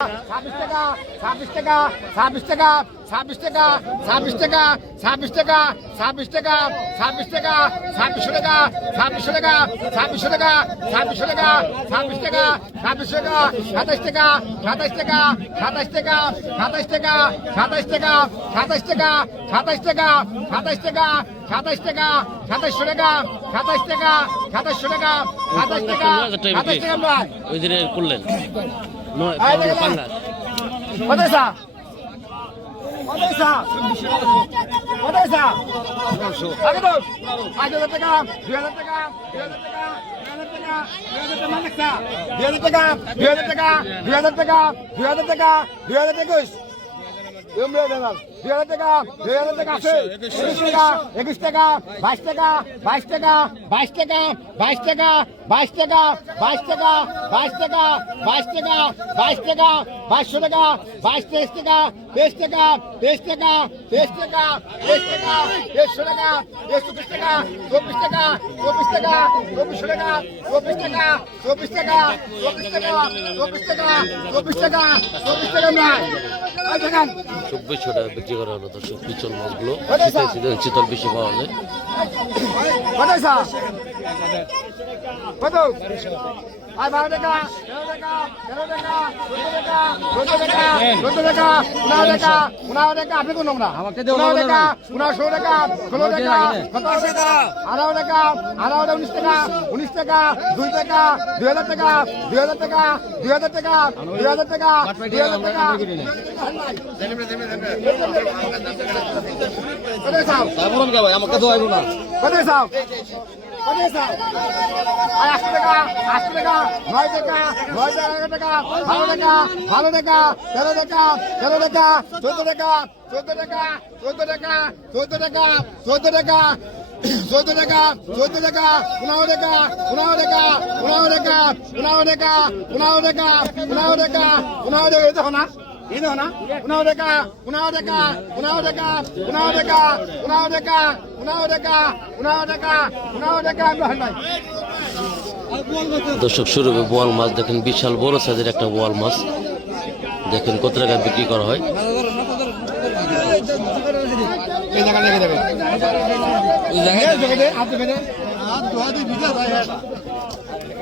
ছাব্বিশ টাকা ছাব্বিশ টাকা ছাব্বিশ টাকা ছাব্বিশ টাকা ছাব্বিশ টাকা ছাব্বিশ টাকা ছাব্বিশ টাকা ছাব্বিশ টাকা ছাব্বিশশো টাকা ছাব্বিশশো টাকা ছাব্বিশশো টাকা ছাব্বিশশো টাকা ছাব্বিশ টাকা ছাব্বিশ টাকা সাতাশ টাকা সাতাশ টাকা সাতাশ টাকা সাতাশ টাকা সাতাশ টাকা সাতাশ টাকা সাতাশ টাকা সাতাশ টাকা সাতাশ টাকা সাতাশশো টাকা সাতাশ টাকা সাতাশশো টাকা সাতাশ টাকা সাতাশ টাকা নয় ওই দিনে করলেন দুই হাজার টাকা দুই হাজার টাকা দুই হাজার টাকা দুই হাজার টাকা দুই হাজার টাকা দুই হাজার টাকা দুই হাজার টাকা একুশ দুই হাজার টাকা দুই হাজার টাকা আছে একুশ টাকা একুশ টাকা বাইশ টাকা বাইশ টাকা বাইশ টাকা বাইশ টাকা বাইশ টাকা বাইশ টাকা বাইশ টাকা বাইশ টাকা বাইশ টাকা বাইশশো টাকা বাইশ তেইশ টাকা তেইশ টাকা তেইশ টাকা তেইশ টাকা তেইশ টাকা তেইশশো টাকা তেইশ চব্বিশ টাকা চব্বিশ টাকা চব্বিশ টাকা চব্বিশশো টাকা চব্বিশ টাকা চব্বিশ টাকা চব্বিশ টাকা চব্বিশ টাকা চব্বিশ টাকা চব্বিশ টাকা ওই দেখেন চব্বিশশো টাকা বিক্রি করা হলো দর্শক পিছল মাছগুলো। শীতল বেশি পাওয়া যায়। কত আয় বারো টাকা তেরো টাকা তেরো টাকা চোদ্দ টাকা চোদ্দ টাকা পনেরো টাকা পনেরো টাকা আপনি কোন নোংরা পনেরো টাকা পনেরো ষোলো টাকা ষোলো টাকা সতেরো টাকা আঠারো টাকা আঠারো উনিশ টাকা উনিশ টাকা দুই টাকা দুই হাজার টাকা দুই হাজার টাকা দুই হাজার টাকা দুই হাজার টাকা দুই হাজার টাকা কোথায় না কোথায় আর আশি টাকা আশি টাকা, নয় টাকা নয় টাকা, এগারো টাকা ভালো টাকা ভালো টাকা, তেরো টাকা তেরো টাকা, চোদ্দ টাকা চোদ্দ টাকা চোদ্দ টাকা চোদ্দ টাকা চোদ্দ টাকা চোদ্দ টাকা চোদ্দ টাকা, পনেরো টাকা পনেরো টাকা পনেরো টাকা পনেরো টাকা পনেরো টাকা পনেরো টাকা পনেরো টাকা না এই দেখো না। দর্শক শুরু হবে বোয়াল মাছ দেখেন বিশাল বড় সাইজের একটা বোয়াল মাছ দেখেন কত টাকা বিক্রি করা হয় এই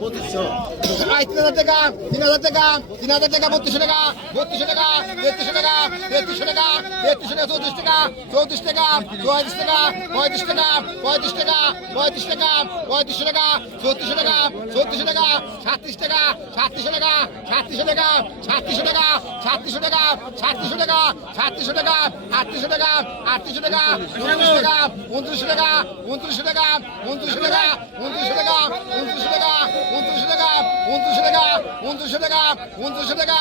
হাজার তিন হাজার টাকা, তিন হাজার টাকা, তিন হাজার টাকা, বত্রিশশো টাকা বত্রিশশো টাকা, তেত্রিশশো টাকা তেত্রিশশো টাকা তেত্রিশশো টাকা, চৌত্রিশ টাকা চৌত্রিশ টাকা, চুয়াল্লিশ টাকা, পঁয়ত্রিশ টাকা পঁয়ত্রিশ টাকা পঁয়ত্রিশ টাকা, পঁয়ত্রিশশো টাকা, চৌত্রিশশো টাকা চৌত্রিশশো টাকা সাতত্রিশ টাকা সাতত্রিশশো টাকা সাতত্রিশশো টাকা সাতত্রিশশো টাকা সাতত্রিশশো টাকা সাতত্রিশশো টাকা সাতত্রিশশো টাকা, আটত্রিশশো টাকা আটত্রিশশো টাকা উনত্রিশ টাকা উনত্রিশশো টাকা উনত্রিশশো টাকা উনত্রিশশো টাকা উনত্রিশশো টাকা উনত্রিশশো টাকা উনত্রিশশো টাকা উনত্রিশশো টাকা উনত্রিশশো টাকা উনত্রিশশো টাকা উনত্রিশশো টাকা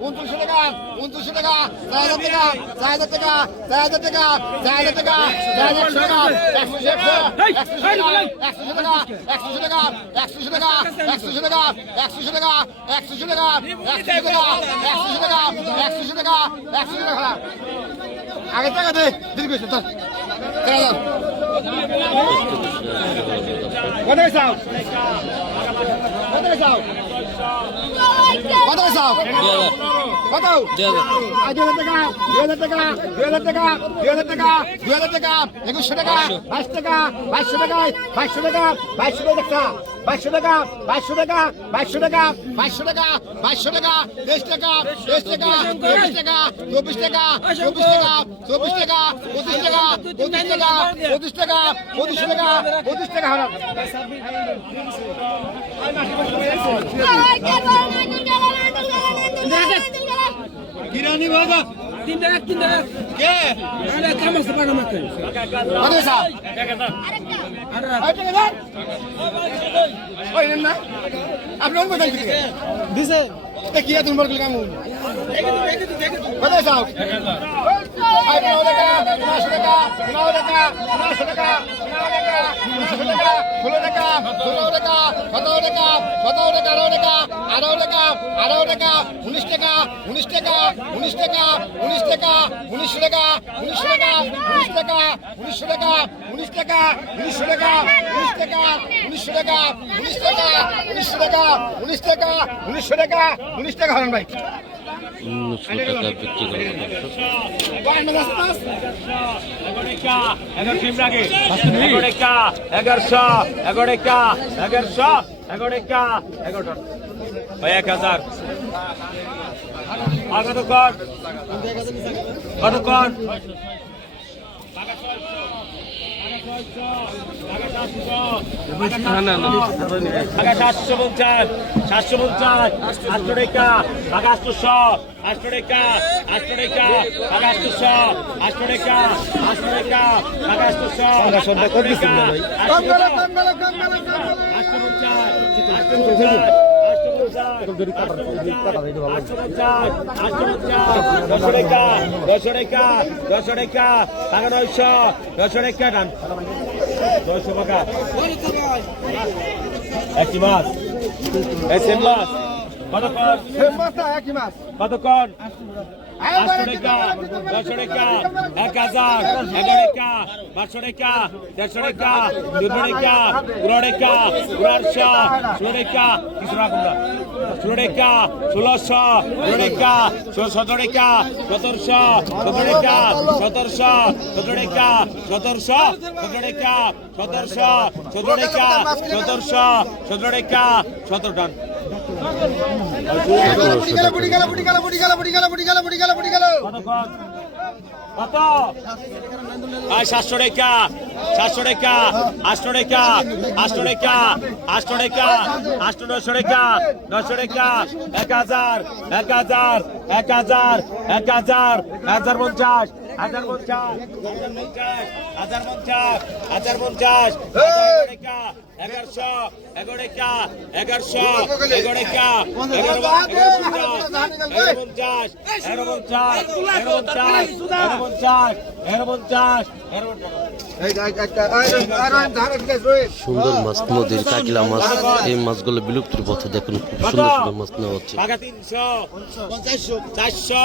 উনত্রিশশো টাকা উনত্রিশশো টাকা চার হাজার টাকা চার হাজার টাকা চার হাজার টাকা চার হাজার টাকা চার হাজার টাকা টাকা একশো টাকা একশো টাকা একশো টাকা একশো টাকা একশো টাকা একশো টাকা একশো টাকা একশো টাকা একশো টাকা একশো টাকা একশো টাকা আগে টাকা দে দিদি কইছে তো কোথায় যাও কোথায় যাও কোথায় যাও কত? দুই টাকা দুই টাকা দুই টাকা দুই টাকা দুই টাকা একুশশো টাকা বাইশ টাকা বাইশশো টাকা বাইশশো টাকা বাইশশো টাকা বাইশশো টাকা বাইশশো টাকা বাইশশো টাকা বাইশশো টাকা বাইশশো টাকা তেইশ টাকা তেইশ টাকা চব্বিশ টাকা চব্বিশ টাকা চব্বিশ টাকা চব্বিশ টাকা পঁচিশ টাকা পঁচিশ টাকা পঁচিশ টাকা পঁচিশ টাকা পঁচিশ টাকা হারাম কিরানি বাজা তিন টাকা তিন টাকা কে? আরে কাম আছে পাকা মাকে কত স্যার। দেন ওই নেন না। আপনি অন্য দেন কি দিছে। কি তুমি বলকে কাম কত স্যার আই পনেরো টাকা পনেরোশো টাকা পনেরো টাকা পনেরোশো টাকা পনেরো টাকা পঁচিশশো টাকা। ষোলো টাকা ষোলো টাকা সতেরো টাকা সতেরো টাকা আঠারো টাকা আঠারো টাকা আঠারো টাকা উনিশ টাকা উনিশ টাকা উনিশ টাকা উনিশ টাকা উনিশশো টাকা উনিশশো টাকা উনিশ টাকা উনিশশো টাকা উনিশ টাকা উনিশশো টাকা উনিশ টাকা উনিশশো টাকা উনিশ টাকা উনিশশো টাকা উনিশ টাকা উনিশশো টাকা উনিশ টাকা হারান ভাই উনিশশো টাকা বিক্রি করা এগারোটা এগারোশো এগারোটা এগারোশো এগারোটা এগারোটা এক হাজার। কত কর কত কর সাতশো পঞ্চাশ সাতশো পঞ্চাশ আটশো টাকা টাকা আটশোশো আটশো টাকা আটশো টাকা টাকা আটশোশো আটশো টাকা আটশো টাকা টাকা আটশোশো আটশো পঞ্চাশ আটশো পঞ্চাশ দশ টাকা একটি মাছ এই সেম মাছ কতক্ষণ কতক্ষণ? পাঁচশো টাকা দশশো টাকা এক হাজার এগারো টাকা পাঁচশো টাকা দেড়শো টাকা দুশো টাকা পনেরো টাকা পনেরোশো ষোলো টাকা কিছু রাখুন না ষোলো টাকা ষোলোশো ষোলো টাকা সতেরো টাকা সতেরোশো সতেরো টাকা সতেরোশো সতেরো টান সাতশো টাকা সাতশো টাকা আটশো টাকা আটশো টাকা আটশো টাকা আটশো নশো টাকা নশো টাকা এক হাজার এক হাজার এক হাজার এক হাজার হাজার পঞ্চাশ হাজার পঞ্চাশ হাজার পঞ্চাশ হাজার পঞ্চাশ এগারোশো এগারো টাকা এগারোশো এগারো এগারো এগারো পঞ্চাশ এগারো পঞ্চাশ এগারো পঞ্চাশ এগারো পঞ্চাশ এগারো পঞ্চাশ এগারো সুন্দর মাছ নদীর কাকিলা মাছ এই মাছগুলো বিলুপ্তির পথে দেখুন খুব সুন্দর সুন্দর মাছ নেওয়া হচ্ছে টাকা তিনশো চারশো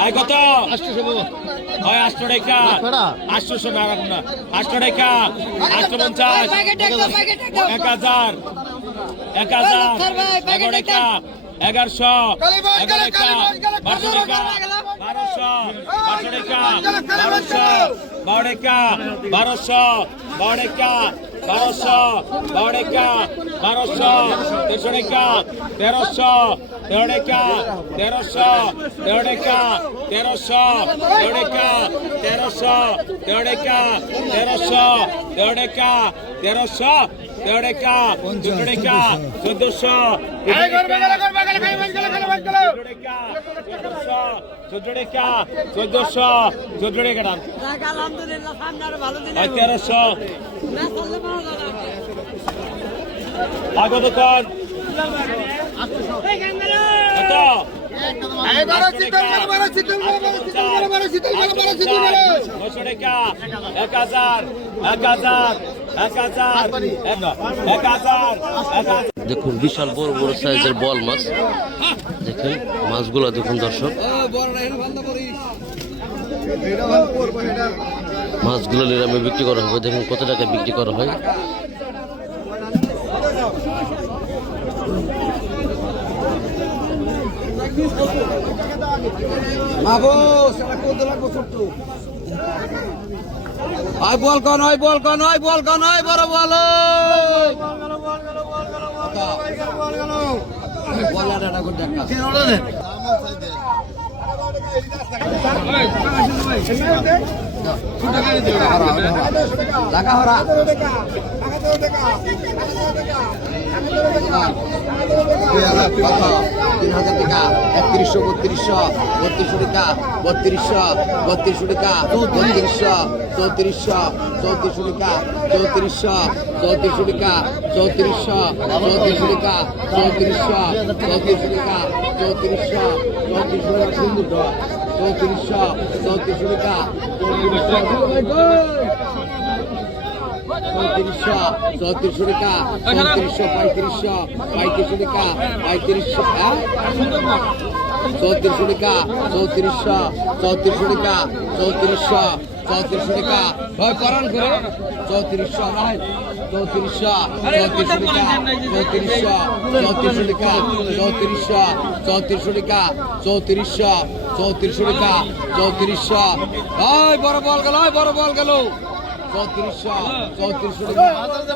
আয় কত? হয় আটশো টাকা আটশোশো রাখুন না আটশো টাকা আটশো পঞ্চাশ এক হাজার এক হাজার এগারো টাকা এগারোশো এগারো টাকা বারোশো টাকা বারোশো বারোশো টাকা বারোশো বারো টাকা বারোশো বারো টাকা বারোশো বারো টাকা বারোশো তেরোশো টাকা তেরোশো তেরো টাকা তেরোশো তেরো টাকা তেরোশো তেরো টাকা তেরোশো তেরো টাকা তেরোশো তেরো টাকা তেরোশো তেরো টাকা চোদ্দ টাকা তেরোশো কত নশো এক হাজার হাজার দেখুন বিশাল বড় বড় সাইজের বল মাছ। দেখেন মাছগুলো দেখুন দর্শক। মাছগুলো নিরামে বিক্রি করা হবে। দেখুন কত টাকা বিক্রি করা হয়। বল কন আই বল কন আই বল কন আই বড় বল বল লাগা হরা তিন হাজার টাকা একত্রিশশো বত্রিশশো বত্রিশশো টাকা বত্রিশশো বত্রিশশো টাকা বত্রিশশো চৌত্রিশশো চৌত্রিশশো টাকা চৌত্রিশশো চৌত্রিশশো টাকা চৌত্রিশশো চৌত্রিশশো টাকা চৌত্রিশশো চৌত্রিশশো টাকা চৌত্রিশশো চৌত্রিশশো চৌত্রিশশো চৌত্রিশ বিঘা চৌত্রিশশো চৌত্রিশ বিঘা চৌত্রিশশো পঁয়ত্রিশশো, পঁয়ত্রিশ বিঘা পঁয়ত্রিশশো হ্যাঁ? চৌত্রিশ বিঘা চৌত্রিশশো, চৌত্রিশ বিঘা চৌত্রিশশো, চৌত্রিশ বিঘা ভয় করান করে। চৌত্রিশশো নয় চৌত্রিশশো, চৌত্রিশ বিঘা চৌত্রিশশো, চৌত্রিশ বিঘা চৌত্রিশশো, চৌত্রিশ বিঘা চৌত্রিশশো চৌত্রিশশো টাকা, চৌত্রিশশো। ওই বড় বল গেল বড় বল গেল। চৌত্রিশশো চৌত্রিশশো টাকা,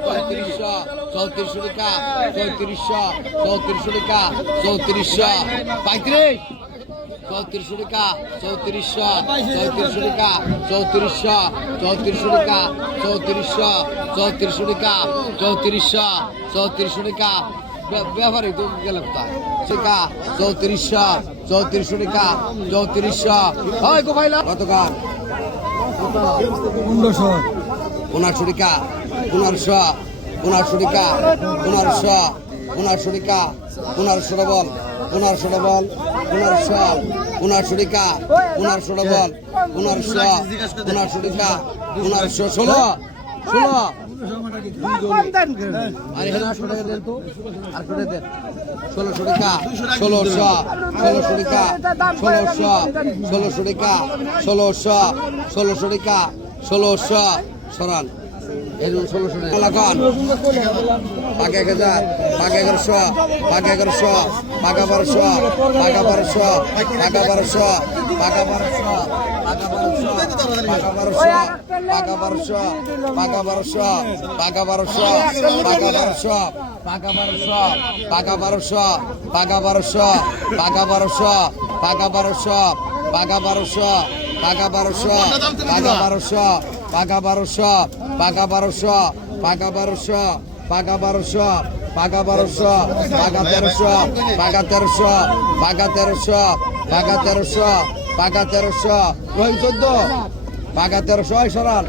চৌত্রিশশো চৌত্রিশশো টাকা, চৌত্রিশশো চৌত্রিশশো টাকা, চৌত্রিশশো। পঁয়ত্রিশ চৌত্রিশশো টাকা, চৌত্রিশশো চৌত্রিশশো টাকা, চৌত্রিশশো চৌত্রিশশো টাকা চৌত্রিশশো টাকা ব্যবহারে তো গেল কোথায় টাকা চৌত্রিশশো চৌত্রিশশো টাকা চৌত্রিশশো। হয় গো ভাইলা। কতকাল পনেরোশো। টাকা পনেরোশো পনেরোশো টাকা পনেরোশো পনেরোশো টাকা পনেরোশো ডবল পনেরোশো ডবল পনেরোশো পনেরোশো টাকা পনেরোশো ডবল পনেরোশো পনেরোশো টাকা পনেরোশো ষোলো ষোলো হ্যাঁ ষোলোশো টাকা ষোলোশো ষোলোশো টাকা ষোলোশো ষোলোশো টাকা ষোলোশো ষোলোশো টাকা ষোলোশো সরান পাক এক হাজার পাক এগারোশো পাক এগারোশো পাকা বারোশো পাকা বারোশো পাকা বারোশো পাকা বারোশো পাকা বারোশো পাকা বারোশো পাকা বারোশো পাকা বারোশো পাকা বারোশো পাকা বারোশো পাকা বারোশো পাকা বারোশো পাকা বারোশো পাকা বারোশো পাকা বারোশো পাকা বারোশো পাকা বারোশো পাকা বারোশো পাকা বারোশো পাকা বারোশো পাকা বারোশো পাকা তেরোশো পাকা তেরোশো পাকা তেরোশো পাকা তেরোশো পাকা তেরোশো রহিম চোদ্দ। পাকা তেরোশো সরান।